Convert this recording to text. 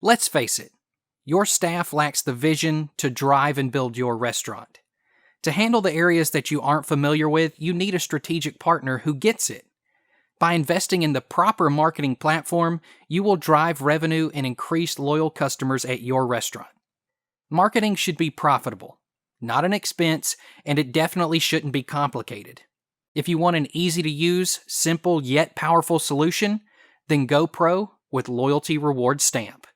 Let's face it, your staff lacks the vision to drive and build your restaurant. To handle the areas that you aren't familiar with, you need a strategic partner who gets it. By investing in the proper marketing platform, you will drive revenue and increase loyal customers at your restaurant. Marketing should be profitable, not an expense, and it definitely shouldn't be complicated. If you want an easy-to-use, simple yet powerful solution, then go pro with Loyalty Reward Stamp.